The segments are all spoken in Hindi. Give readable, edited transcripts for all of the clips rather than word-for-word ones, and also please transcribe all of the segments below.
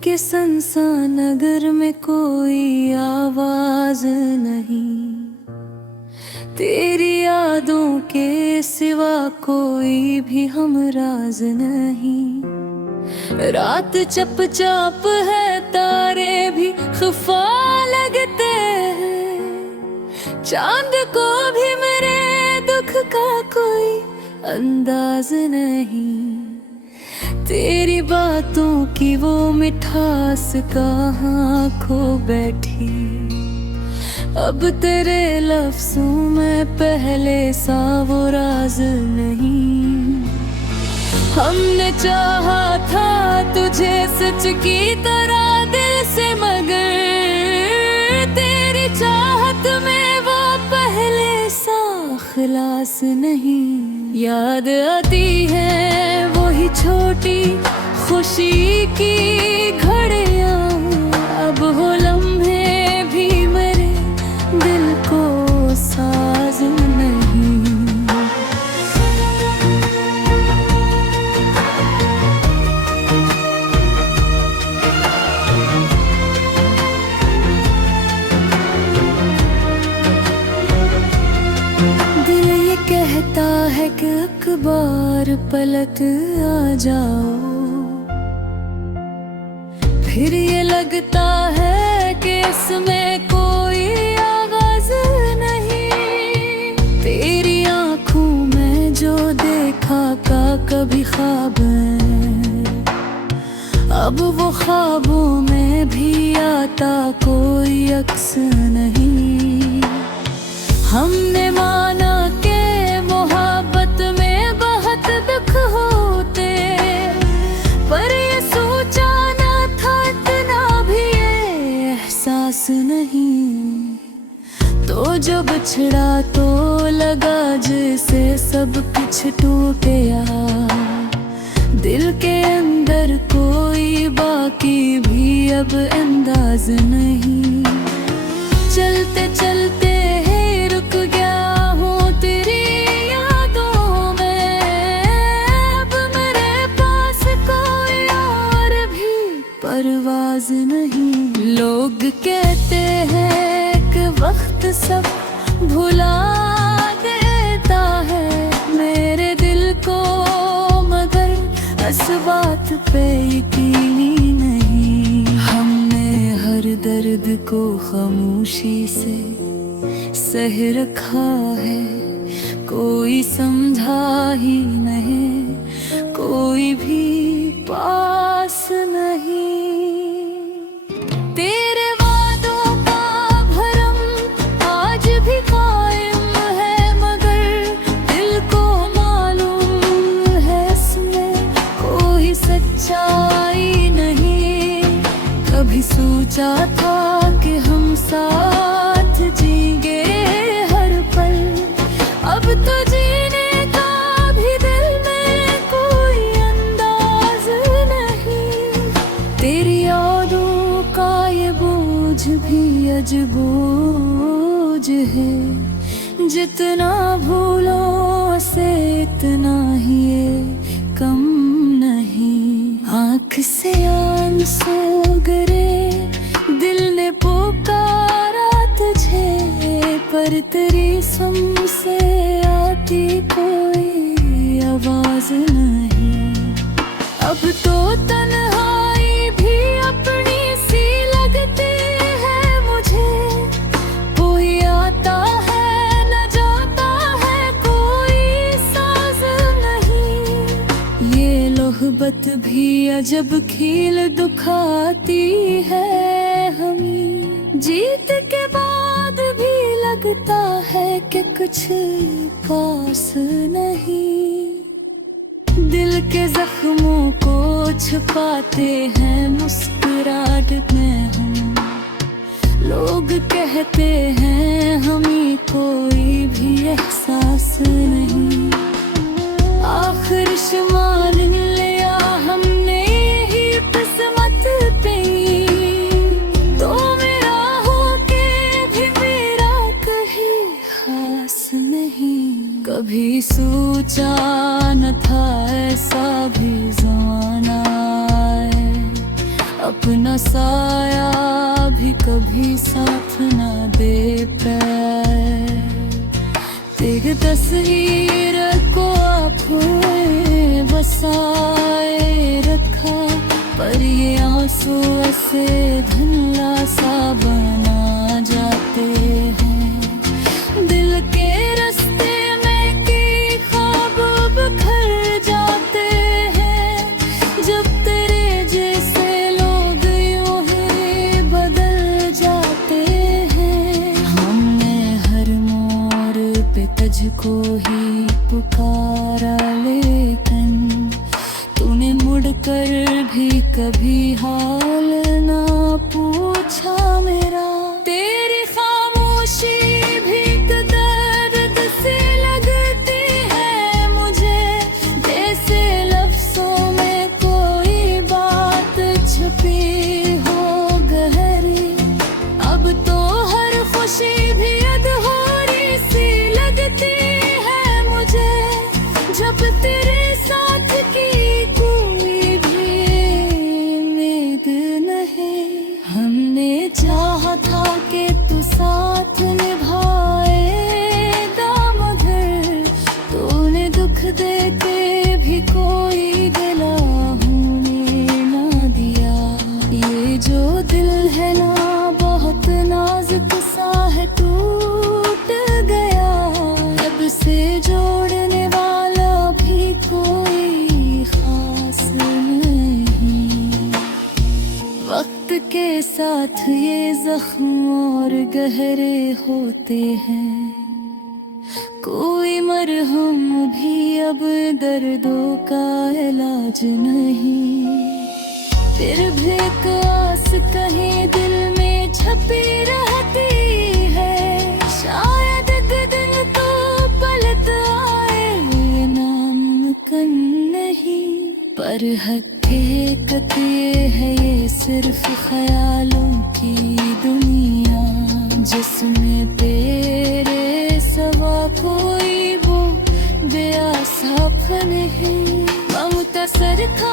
के सुनसान नगर में कोई आवाज नहीं, तेरी यादों के सिवा कोई भी हमराज नहीं। रात चुपचाप है, तारे भी खफा लगते हैं, चांद को भी मेरे दुख का कोई अंदाज नहीं। तेरी बातों की वो मिठास कहाँ खो बैठी, अब तेरे लफ्ज़ों में पहले सा वो राज नहीं। हमने चाहा था तुझे सच की तरह दिल से, मगर तेरी चाहत में वो पहले सा खलास नहीं। याद आती है वही छोटी खुशी की घड़ियां, अब हो लम्हे भी मेरे दिल को साज नहीं। दिल ये कहता है कि अखबार पलट आ जाओ, फिर ये लगता है कि इसमें कोई आवाज नहीं। तेरी आंखों में जो देखा का कभी ख्वाब है, अब वो ख्वाबों में भी आता कोई अक्स नहीं। हमने माना के मोहब्बत में बहुत दुख होते, पर ये सोचा ना था इतना भी ये एहसास नहीं। तो जो बिछड़ा तो लगा जैसे सब कुछ टूट गया, दिल के अंदर कोई बाकी भी अब अंदाज नहीं। चलते चलते रुक गया हूँ तेरी यादों में, अब मेरे पास कोई और भी परवाज नहीं। लोग कहते हैं कि वक्त सब भुला देता है मेरे दिल को, मगर इस बात पे यकीन नहीं। हमने हर दर्द को खामोशी से सह रखा है, कोई समझा ही नहीं, कोई भी पास नहीं। तेरे वादों का भरम आज भी कायम है, मगर दिल को मालूम है इसमें कोई सच्चाई नहीं। कभी सोचा था कि हम साथ जीएंगे हर पल, अब तो जीने का भी दिल में कोई अंदाज नहीं। तेरी यादों का ये बोझ भी अजबोझ है, जितना भूलो से इतना ही ये कम नहीं। आँख से आंसू गिरे, दिल ने पुकारा तुझे, पर तेरी सम से आती कोई आवाज नहीं। अब तो तन्हाई भी अपनी सी लगती है मुझे, कोई आता है न जाता है कोई साज नहीं। ये मोहब्बत भी अजब खील दुखाती है हमें, जीत के बाद भी लगता है कि कुछ पास नहीं। दिल के जख्मों को छुपाते हैं मुस्कुराहट में हम, लोग कहते हैं हमें कोई भी एहसास नहीं। आखिर मान लिया हमने ही किस्मत पे, तो मेरा हो के भी मेरा कहीं खास नहीं। कभी सोचा न था ऐसा भी ज़माना है, अपना साया भी कभी साथ ना दे पाए। तेरी तस्वीर को आँखों में बसाए रखा, पर ये आंसू ऐसे धुंधला सा बना जाते हैं। दिल के रास्ते में की ख्वाब बिखर जाते हैं, जब तेरे जैसे लोग यूं ही बदल जाते हैं। हमने हर मोड़ पे तुझको ही पुकारा, लेकिन तूने मुड़कर भी कभी हाल ना पूछा मेरा। तेरी खामोशी भी दर्द से लगती है मुझे, जैसे लफ्जों में कोई बात छुपी हो गहरी। अब तो हर खुशी भी अधूरी सी लगती है मुझे, जब तेरे साथ की कोई भी उम्मीद नहीं। हमने चाहा था कि तू साथ निभाएगा, मगर तूने दुख दे के भी कोई गिला होने ना दिया। ये जो दिल है ना बहुत नाजुक सा है, टूट गया। अब से जोड़ने वाला भी कोई खास नहीं। वक्त के साथ ये जख्म और गहरे होते हैं, कोई मरहम भी अब दर्दों का इलाज नहीं। फिर भी एक आस कहीं दिल में छपी रहती है, शायद एक दिन तो पलट आए, नामुमकिन नहीं। पर हकीकत ये है, ये सिर्फ ख्यालों की दुनिया, जिसमें तेरे सवा कोई वो बेआसाफ नहीं। मुख्तसर था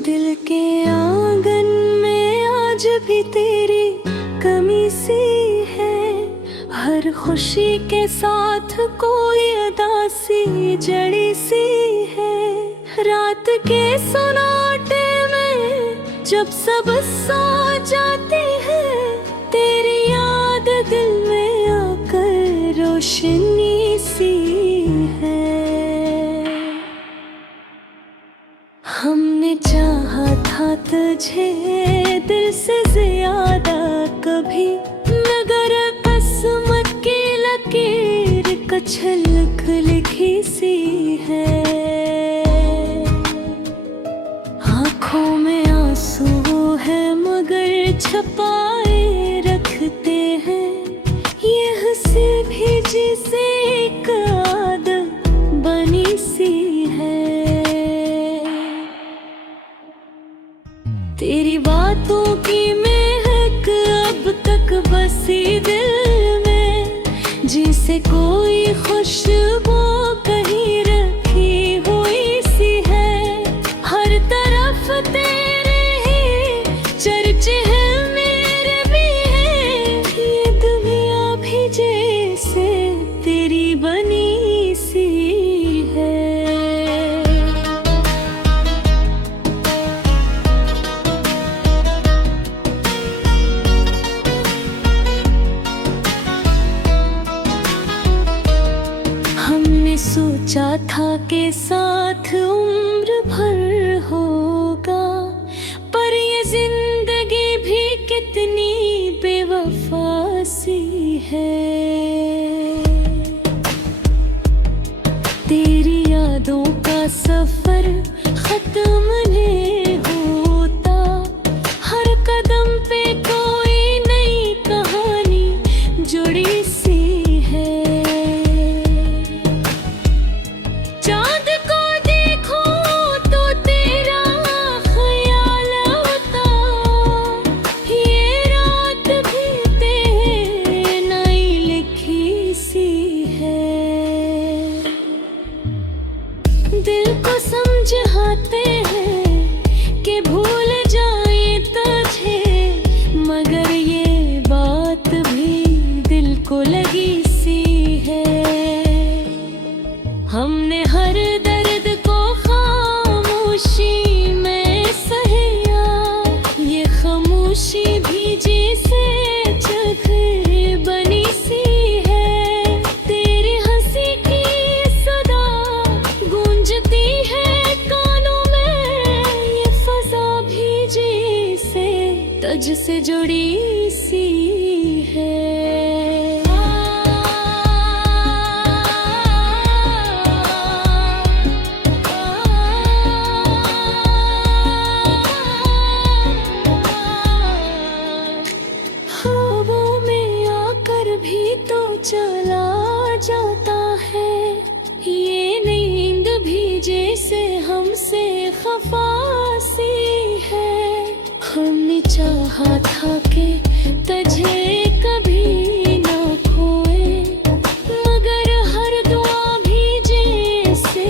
दिल के आंगन में आज भी तेरी कमी सी है। हर खुशी के साथ कोई अदासी जड़ी सी है। रात के सन्नाटे में जब सब सो जाते हैं, तेरी याद दिल में आकर रोशनी सी है। हमने चाहा था तुझे दिल से ज्यादा कभी, मगर किस्मत की लकीर कुछ लिख लिखी सी है। आँखों में आंसू है मगर छुपाए रखते हैं, ये हंसी भी जिसे एक आदत बनी सी है। तेरी बातों की महक अब तक बसी दिल में, जिसे कोई खुशबू कहीं रखी हुई सी है। हर तरफ तेरे ही चर्चे हैं, मेरे भी हैं। ये दुनिया भी जैसे तेरी बनी सी है। सोचा था कि साथ उम्र भर होगा, पर ये जिंदगी भी कितनी बेवफा सी है। तेरी यादों का सफर खत्म नहीं होता, हर कदम भीजे से चख बनी सी है। तेरी हंसी की सदा गूंजती है कानों में। ये फजा भीजे से तज से जुड़ी सी है। ख्वाबों में आकर भी तो चला जाता है। ये नींद भी जैसे हमसे खफा सी है। हमने चाहा था कि तुझे कभी ना खोए, मगर हर दुआ भी जैसे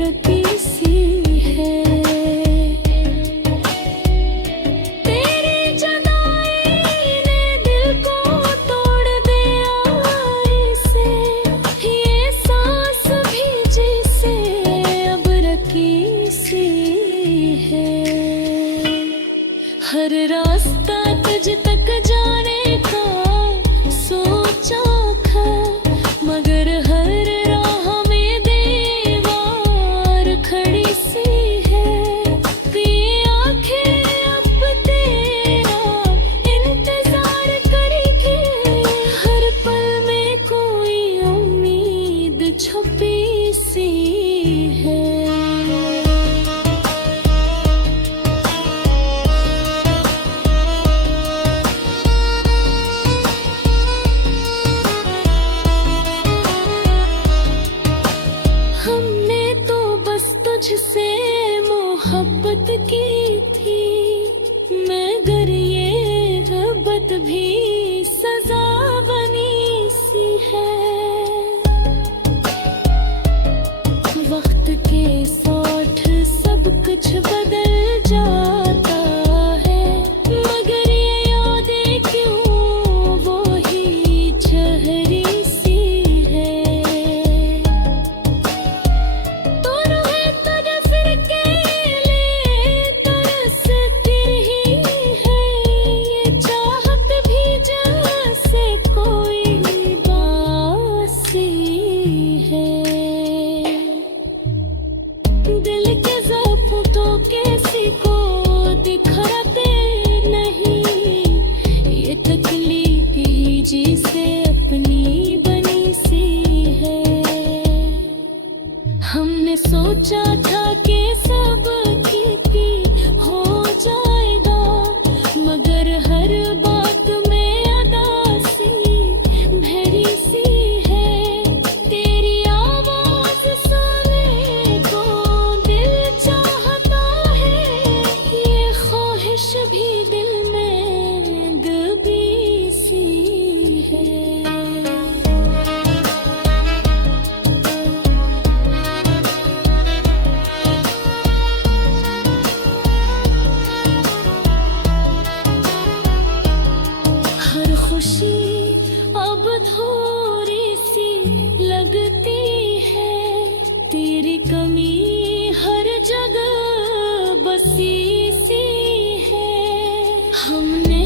रखी सी है। हर रास्ता तुझ तक जाने का सोचा था, मगर हर राह में दीवार खड़ी सी है। ये आंखें अब तेरा इंतजार करेंगी, हर पल में कोई उम्मीद छुपी सी है। हमने तो बस तुझसे मोहब्बत की थी, मगर ये रब्बत भी सजा बनी सी है। वक्त के साथ सब कुछ बदल जाता है, मगर ये यादें क्यों वो ही ठहरी सी है। दिल के ज़ख्मों किसी को दिखाते नहीं, ये तकलीफ ही जिसे अपनी बनी सी है। हमने सोचा था कि सब ठीक हो जाएगा, मगर हर बात में अदासी भरी सी है। तेरी आवाज सुनने को दिल चाहता है, ये ख्वाहिश भी दिल में दबी सी है। हर खुशी अब थोड़ी सी लगती है, तेरी कमी हर जगह बसी सी है। हमने